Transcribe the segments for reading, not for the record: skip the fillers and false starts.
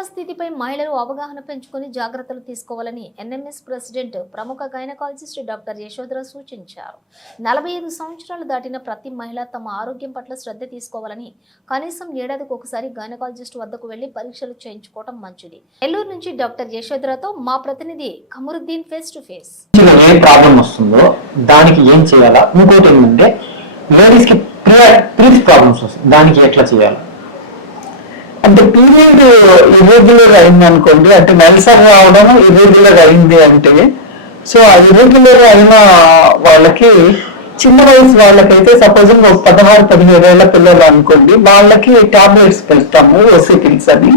Menopause స్థితిపై మహిళలు అవగాహన పెంచుకొని జాగ్రత్తలు తీసుకోవాలని ఎన్ఎంఎస్ ప్రెసిడెంట్ ప్రముఖ గైనకాలజిస్ట్ డాక్టర్ యశోధర సూచించారు. 45 సంవత్సరాలు దాటిన ప్రతి మహిళ తమ ఆరోగ్యం పట్ల శ్రద్ధ తీసుకోవాలని, కనీసం ఏడాదికి ఒకసారి గైనకాలజిస్ట్ వద్దకు వెళ్లి పరీక్షలు చేయించుకోవడం మంచిది. నెల్లూరు నుంచి డాక్టర్ యశోధరతో మా ప్రతినిధి Qamaruddin face to face. A problem వస్తుందో దానికి ఏం చేయాలా, ఇంకోటి ఏంటంటే లేడీస్ కి పీరియడ్స్ ప్రాబ్లమ్స్ వస్తుంది, దానికి ఎట్లా చేయాలా అంటే పీరియడ్ ఇర్రెగ్యులర్ అయింది అనుకోండి, అంటే నెలసరి రావడం ఇర్రెగ్యులర్ అయింది అంటే, సో ఆ ఇర్రెగ్యులర్ అయిన వాళ్ళకి చిన్న వయసు వాళ్ళకైతే సపోజ్ 16-17 ఏళ్ల పిల్లలు అనుకోండి, వాళ్ళకి టాబ్లెట్స్ పెడతాము ఓసిపిల్స్ అని.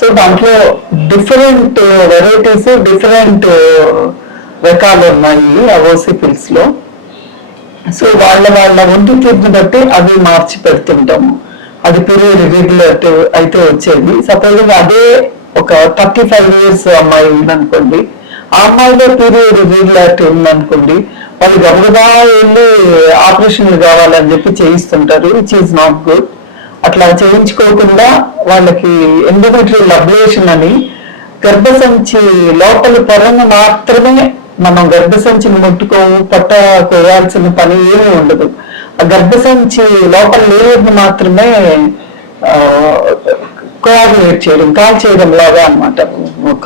సో దాంట్లో డిఫరెంట్ వెరైటీస్, డిఫరెంట్ రకాలు ఉన్నాయి ఆ ఓసిపిల్స్ లో. సో వాళ్ళ ఒంటి తీరుని బట్టి అవి మార్చి పెడుతుంటాము. అది పీరియడ్ ఇర్రెగ్యులర్ అయితే వచ్చేది. సపోజ్ అదే ఒక 35 years అమ్మాయి ఉందనుకోండి, ఆ అమ్మాయిలో పీరియడ్ ఇర్రెగ్యులారిటీ ఉందనుకోండి, వాళ్ళు గబగబా వెళ్ళి ఆపరేషన్లు కావాలని చెప్పి చేయిస్తుంటారు, విచ్ ఈజ్ నాట్ గుడ్. అట్లా చేయించుకోకుండా వాళ్ళకి ఎండోమెట్రియల్ అబ్లేషన్ అని గర్భసంచి లోపలి పొరను మాత్రమే మనం గర్భసంచిని ముట్టుకోము, పొట్ట కోయాల్సిన పని ఏమీ ఉండదు. ఆ గర్భసంచి లోపల లేయర్ని మాత్రమే కోఆర్డినేట్ చేయడం, కాల్ చేయడం లాగా అనమాట,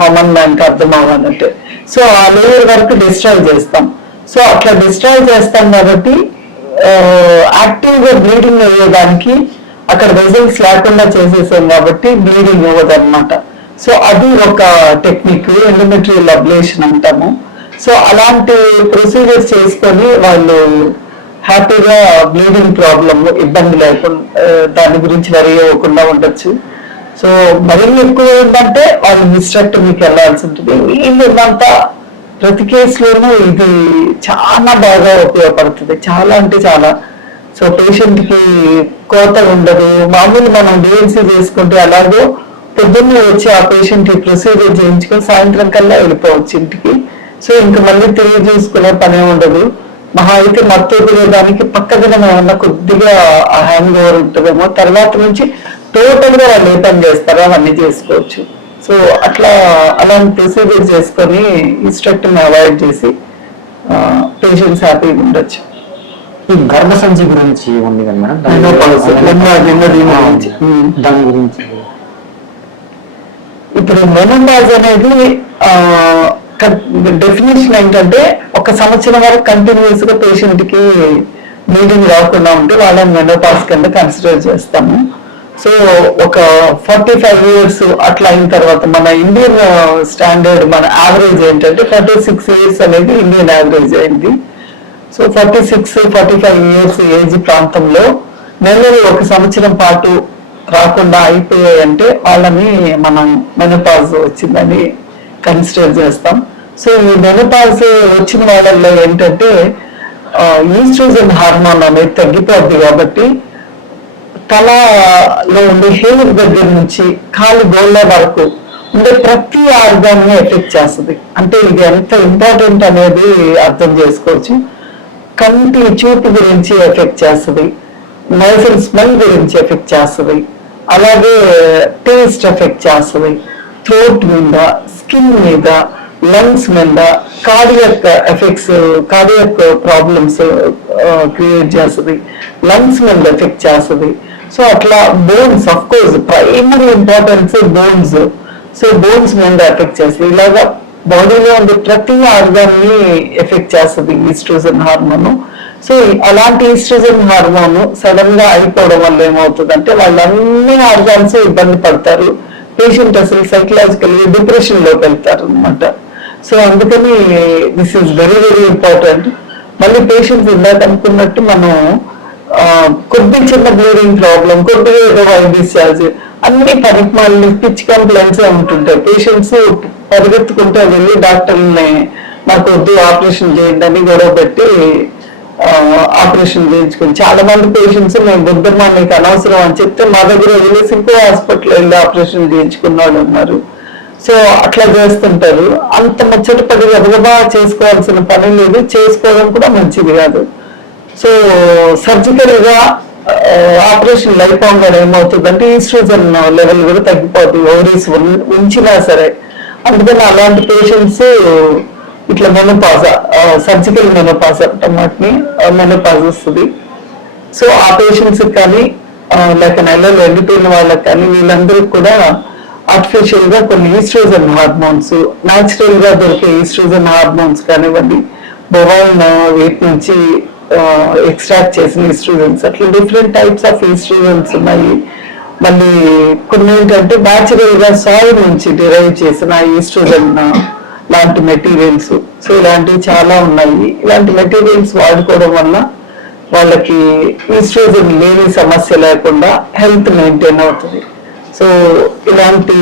కామన్ మ్యాన్కి అర్థం అవ్వాలంటే. సో ఆ లేయర్ వరకు డిస్ట్రాయ్ చేస్తాం. సో అట్లా డిస్ట్రాయ్ చేస్తాం కాబట్టి యాక్టివ్గా బ్లీడింగ్ అయ్యేదానికి అక్కడ వెజల్స్ లేకుండా చేసేసాం కాబట్టి బ్లీడింగ్ అవ్వదు అనమాట. సో అది ఒక టెక్నిక్, ఎండోమెట్రియల్ అబ్లేషన్ అంటాము. సో అలాంటి ప్రొసీజర్స్ చేసుకొని వాళ్ళు హ్యాపీగా బ్లీడింగ్ ప్రాబ్లమ్ ఇబ్బంది లేకుండా, దాని గురించి వరి అవ్వకుండా ఉండొచ్చు. సో మరీ ఎక్కువ ఏంటంటే వాళ్ళు హిస్టెక్టమీకి వెళ్ళాల్సి ఉంటుంది. వీళ్ళంతా ప్రతి కేసులోనూ ఇది చాలా బాగా ఉపయోగపడుతుంది, చాలా అంటే చాలా. సో పేషెంట్ కి కోత ఉండదు. మామూలు మనం డిఎన్సీ చేసుకుంటే అలాగో పొద్దున్నే వచ్చి ఆ పేషెంట్ ప్రొసీజర్ చేయించుకొని సాయంత్రం కల్లా వెళ్ళిపోవచ్చు ఇంటికి. సో ఇంకా మళ్ళీ తిరిగి చూసుకునే పనే ఉండదు. మహా అయితే మత్తు తిరగడానికి పక్కన ఏమన్నా కొద్దిగా హ్యాంగ్ ఓవర్ ఉంటుందేమో, తర్వాత నుంచి టోటల్ గా వాళ్ళు ఏ పని చేస్తారో అవన్నీ చేసుకోవచ్చు. సో అట్లా అలాంటి ప్రొసీజర్ చేసుకొని హిస్టెక్టమీ అవాయిడ్ చేసి పేషెంట్స్ హ్యాపీగా ఉండొచ్చు. ఈ గర్భసంచి గురించి ఉంది కదా మేడం, దాని గురించి ఇప్పుడు మెనోపాజ్ అనేది డెఫినేషన్ ఏంటంటే 1 సంవత్సరం వరకు కంటిన్యూస్ గా పేషెంట్ కి బ్లీడింగ్ రాకుండా ఉంటే వాళ్ళని మెనోపాజ్ కింద కన్సిడర్ చేస్తాము. సో ఒక 45 years అట్లా అయిన తర్వాత మన ఇండియన్ స్టాండర్డ్, మన యావరేజ్ ఏంటంటే 46 years అనేది ఇండియన్ యావరేజ్ అయింది. సో 46-45 years ఏజ్ ప్రాంతంలో నెలలు 1 సంవత్సరం పాటు రాకుండా అయిపోయాయంటే వాళ్ళని మనం మెనోపాజ్ వచ్చిందని కన్సిడర్ చేస్తాం. సో ఈ మెనోపాజ్ వచ్చిన వాళ్ళల్లో ఏంటంటే ఈస్ట్రోజన్ హార్మోన్ అనేది తగ్గిపోద్ది కాబట్టి తలలో ఉండే హెయిర్ దగ్గర నుంచి కాలు గోళ్ళ వరకు ఉండే ప్రతి ఆర్గాన్ని ఎఫెక్ట్ చేస్తుంది. అంటే ఇది ఎంత ఇంపార్టెంట్ అనేది అర్థం చేసుకోవచ్చు. కంటి చూపు గురించి ఎఫెక్ట్ చేస్తుంది, నైజల్ స్మెల్ గురించి ఎఫెక్ట్ చేస్తుంది, అలాగే టేస్ట్ ఎఫెక్ట్ చేస్తుంది, థ్రోట్ మీద, స్కిన్ మీద, లంగ్స్ మీద, cardiac effects, cardiac problems create చేస్తుంది, లంగ్స్ మీద ఎఫెక్ట్ చేస్తుంది. సో అట్లా bones, of course primary importance bones. So bones మీద ఎఫెక్ట్ చేస్తుంది. ఇలాగా బాడీలో ఉండే ప్రతి ఆర్గాన్ ని ఎఫెక్ట్ చేస్తుంది ఈస్ట్రోజన్ హార్మోన్. సో అలాంటి ఈస్ట్రోజన్ హార్మోన్ సడన్ గా అయిపోవడం వల్ల ఏమవుతుందంటే వాళ్ళు అన్ని ఆర్గాన్స్ ఇబ్బంది పడతారు. పేషెంట్ అసలు సైకలాజికల్లీ డిప్రెషన్ లోకి వెళ్తారు అనమాట. సో అందుకని this is very very important. మళ్ళీ పేషెంట్స్ ఇందాక అనుకున్నట్టు మనం కొద్ది చిన్న బ్లీడింగ్ ప్రాబ్లం, కొద్దిగా ఏదో వైట్ డిశ్చార్జ్, అన్ని పరిమాణాలు పిచ్ కంప్లైంట్స్ ఉంటుంటాయి. పేషెంట్స్ పరిగెత్తుకుంటే వెళ్ళి డాక్టర్ని నాకు వద్దు ఆపరేషన్ చేయండి అని గొడవ పెట్టి ఆపరేషన్ చేయించుకుని చాలా మంది పేషెంట్స్ మేము వద్దమ్మా మీకు అనవసరం అని చెప్తే మా దగ్గర వదిలేసి ఇంకో హాస్పిటల్ వెళ్ళి ఆపరేషన్ చేయించుకున్నాడు అన్నారు. సో అట్లా చేస్తుంటారు. అంత ముచ్చటపడి గబగబా చేసుకోవాల్సిన పని లేదు, చేసుకోవడం కూడా మంచిది కాదు. సో సర్జికల్ గా ఆపరేషన్ అయిపోగానే ఏమవుతుందంటే ఈస్ట్రోజన్ లెవెల్ కూడా తగ్గిపోతుంది, ఓవరీస్ ఉంచినా సరే. అందుకని అలాంటి పేషెంట్స్ ఇట్లా మెనోపాజ్, సర్జికల్ మెనోపాజ్ అంటాం వాటిని, మెనోపాజ్ వస్తుంది. సో ఆ పేషెంట్స్ కానీ లేక నెలలో ఎండిపోయిన వాళ్ళకి కానీ వీళ్ళందరికీ కూడా ఆర్టిఫిషియల్ గా కొన్ని ఈస్ట్రోజన్ హార్మోన్స్, న్యాచురల్ గా దొరికే ఈస్ట్రోజన్ హార్మోన్స్ కానివ్వండి, బొవైన్ వీటి నుంచి ఎక్స్ట్రాక్ట్ చేసిన ఈస్ట్రోజన్స్, అట్లా డిఫరెంట్ టైప్స్ ఆఫ్ ఈస్ట్రోజన్స్ ఉన్నాయి. మళ్ళీ కొన్ని ఏంటంటే న్యాచురల్ గా సాయిల్ నుంచి డిరైవ్ చేసిన ఈస్ట్రోజన్ లాంటి మెటీరియల్స్. సో ఇలాంటివి చాలా ఉన్నాయి. ఇలాంటి మెటీరియల్స్ వాడుకోవడం వల్ల వాళ్ళకి ఈస్ట్రోజన్ లేని సమస్య లేకుండా హెల్త్ మెయింటైన్ అవుతుంది. సో ఇలాంటి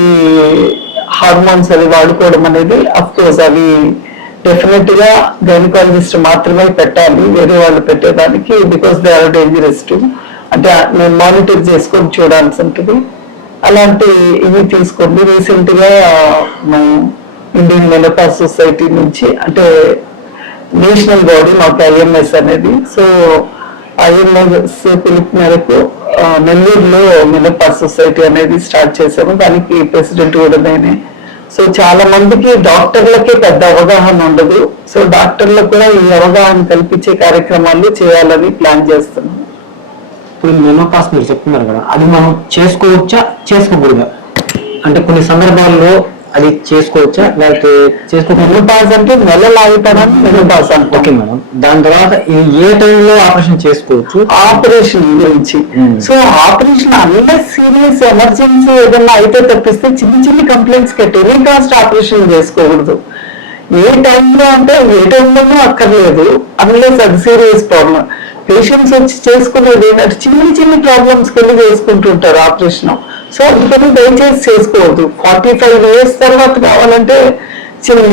హార్మోన్స్ అవి వాడుకోవడం అనేది అఫ్ కోర్స్ అవి డెఫినెట్ గా గైనకాలజిస్ట్ మాత్రమే పెట్టాలి, వేరే వాళ్ళు పెట్టేదానికి, because they are dangerous to, అంటే నేను మానిటర్ చేసుకొని చూడాల్సి ఉంటుంది. అలాంటి ఇవి తీసుకోండి. రీసెంట్ గా మన ఇండియన్ మెనోపాజ్ సొసైటీ నుంచి, అంటే నేషనల్ బాడీ మాకు ఐఎంఎస్ అనేది, సో ఐఎంఎస్ పిలుపు మేరకు నెల్లూరులో మెనోపాజ్ సొసైటీ అనేది స్టార్ట్ చేశాము. దానికి ప్రెసిడెంట్ కూడా నేనే. సో చాలా మందికి డాక్టర్లకే పెద్ద అవగాహన ఉండదు. సో డాక్టర్లకు కూడా ఈ అవగాహన కల్పించే కార్యక్రమాలు చేయాలని ప్లాన్ చేస్తున్నాం. ఇప్పుడు మెనోపాజ్ మీరు చెప్తున్నారు కదా, అది మనం చేసుకోవచ్చా చేసుకోకూడదా? అంటే కొన్ని సందర్భాల్లో అది చేసుకోవచ్చా లేకపోతే చేసుకోకూడదు? మెనోపాజ్ అంటే నెలలు ఆగిపోవడానికి మెనోపాజ్ అంటే. ఓకే మేడం, దాని తర్వాత ఇది ఏ టైంలో ఆపరేషన్ చేసుకోవచ్చు? ఆపరేషన్ గురించి, సో ఆపరేషన్ అన్నీ సీరియస్ ఎమర్జెన్సీ ఏదన్నా అయితే తప్పిస్తే చిన్న చిన్న కంప్లైంట్స్ కి టెలికాస్ట్ ఆపరేషన్ చేసుకోకూడదు. ఏ టైంలో అంటే ఏ టైంలోనూ అక్కర్లేదు, అన్లెస్ అది సీరియస్ ప్రాబ్లం. పేషెంట్స్ వచ్చి చేసుకునేది ఏంటంటే చిన్న చిన్న ప్రాబ్లమ్స్కి వెళ్ళి చేసుకుంటుంటారు ఆపరేషన్. సో అందుకని దయచేసి చేసుకోవద్దు. 45 years తర్వాత కావాలంటే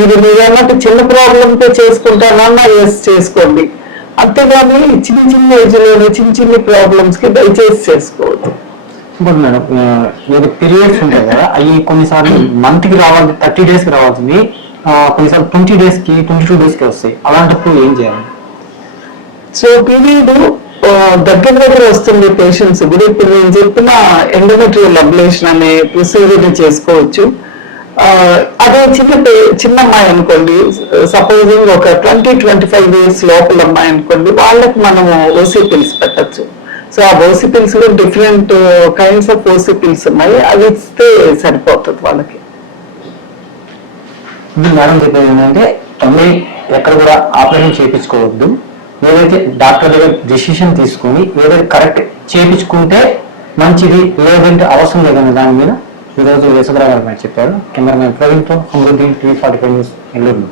మీరు ఏమంటే చిన్న ప్రాబ్లంతో చేసుకుంటానన్నా ఎస్ చేసుకోండి, అంతేగాని చిన్న చిన్న ఏజ్లోనే చిన్న చిన్న ప్రాబ్లమ్స్ కి దయచేసి చేసుకోవద్దు. ఇప్పుడు మేడం ఏదో పీరియడ్స్ ఉంటాయి కదా, అవి కొన్నిసార్లు మంత్ కి రావాలి, 30 days కి రావాల్సింది కొన్నిసార్లు 20 days కి 22 days కి వస్తాయి. అలాంటప్పుడు ఏం చేయాలి? సో పీరియడ్ దగ్గర వస్తుంది పేషెంట్స్ కూడా. ఇప్పుడు నేను చెప్పిన ఎండోమెట్రియల్ అబ్లేషన్ అనే ప్రొసీజర్ చేసుకోవచ్చు. అదే చిన్న అమ్మాయి అనుకోండి, సపోజింగ్ ఒక 20-25 years లోపల అమ్మాయి అనుకోండి, వాళ్ళకి మనము ఓసీ పిల్స్ పెట్టచ్చు. సో ఆ ఓసీ పిల్స్ లో different kinds of OC pills ఉన్నాయి, అవి ఇస్తే సరిపోతుంది వాళ్ళకి. ఇది మేడం చెప్పేది ఏంటంటే తొమ్మిది ఎక్కడ కూడా ఆపరేషన్ చేయించుకోవద్దు. ఏదైతే డాక్టర్ దగ్గర డిసిషన్ తీసుకుని ఏదైతే కరెక్ట్ చేయించుకుంటే మంచిది, లేదంటే అవసరం లేదనే దాని మీద ఈరోజు యశోధర గారు చెప్పారు. కెమెరామెన్ ప్రవీణ్తో సమృద్ధి TV 45 న్యూస్ నెల్లూరు.